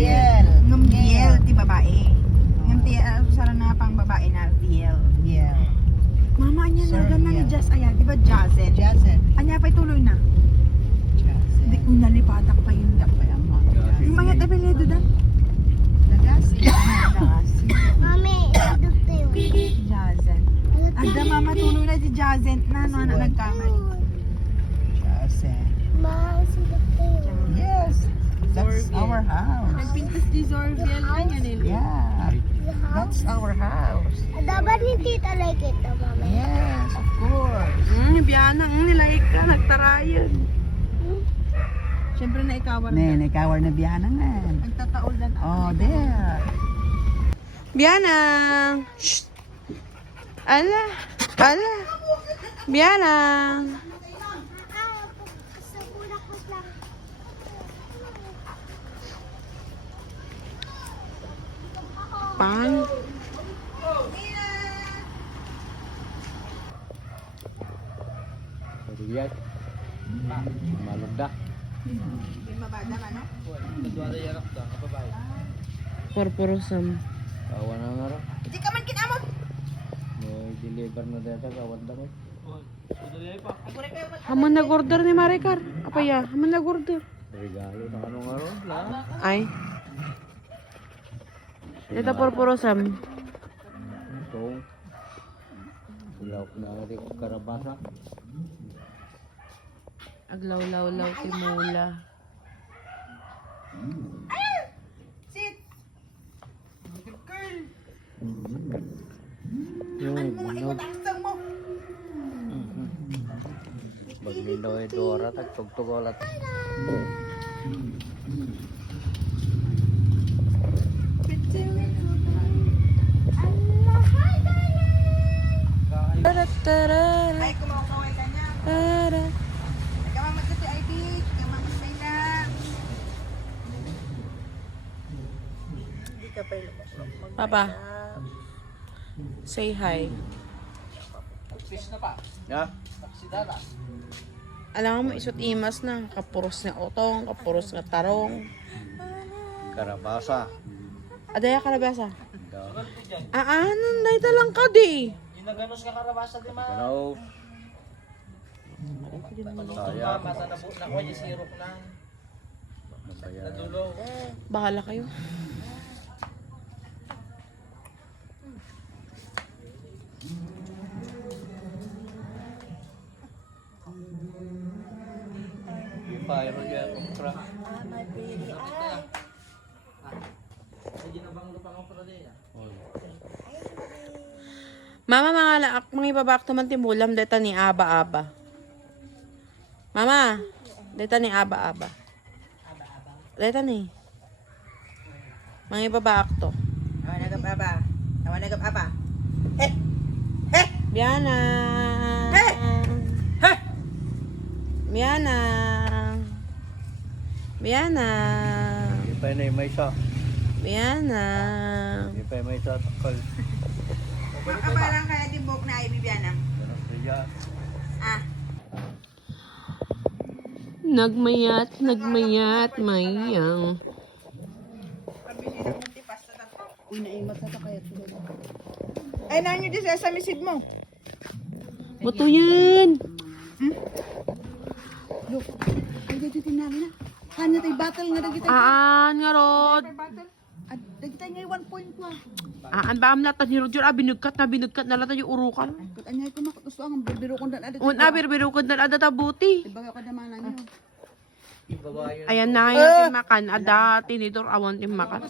Biel. Ngam Biel, ti babae. Ngam ti, sarang na pang babae na Biel. Biel. Mama, anya Sir na gana ni Biel. Jazz, ayan, di ba Jazen? Jazen. Anya pa'y tuloy na. Hindi ko nalipatak pa yun. Yung mga tabeledo dan. Nagasi. Mami, idog tayo. Jazen. Agda mama, tuloy na si Jazen. Na, ano, na, nagkamali. Jazen. Ma, idog tayo. Yes. That's our house. Nagpintas di Zorviel, kanya nila. Yeah. That's our house. Dapat ni tita like ito, mami. Yes, of course. Biyana, nilahik ka, nagtarayan. Siyempre na ikawan Nen, ikaw na biyanan nga. Nagtataol na. Oh, there. Biana! Shh! Ala! Ala! Biana! Sa burak ko lang. Pan! Pagbiyak. Malugda. Purpurosam. Kawan na nga rin. Hindi ka man kinamot! May deliver na dito. Kawan na rin. Haman nag-order ni Maricar. Apa ya? Haman nag-order. Regalo na ano nga rin. Ay. Ito purpurosam. Ito. Ilaw na rin karabasa. Aglaw-law-law timula. Yung binog. Bagnilaw ay dora. Tagtugtugolat. Ay, kumakaway ka niya. Nagkamamat ka si ID. Nagkamamat ka na. Hindi ka pa ilok. Papa, say hi. Ya. Alam mo, isot imas na. Kapuros nga otong, kapuros nga tarong. Karabasa. Adaya kalabasa. Daw. Nanday talang ka di. Kanaw. Saya. Masaya. Bahala kayo. Fire yan. Okra. Mama, mga ibabak naman timulam deta ni Aba-Aba. Mama, deta ni Aba-Aba. Deta ni. Mga ibabak to. Awan nagap-apa. Awan nagap-apa. Biana. Biana. Biana. Ipay na yung may isa. Biana. Ipay may isa. Takal. Parang kaya di buhok na ay Biana. Ganun siya. Nagmayat, mayang. Uy, naimat sa takayat. Ay, nanyo di sa misid mo. Buto yan. Look, ay dito tinali na. Kanya tayo battle nga dagita. Nga rod. At dagita nga 1 point na. Ba am lata ni Roger, binugkat na lata yung urukan. Kat anyay ko makagusto ang biro kong dan adat. Biro ko na ada tabuti. Ibaga ka damanan niyo. Ayan na yung makan. Ada tinidor awan tim makan.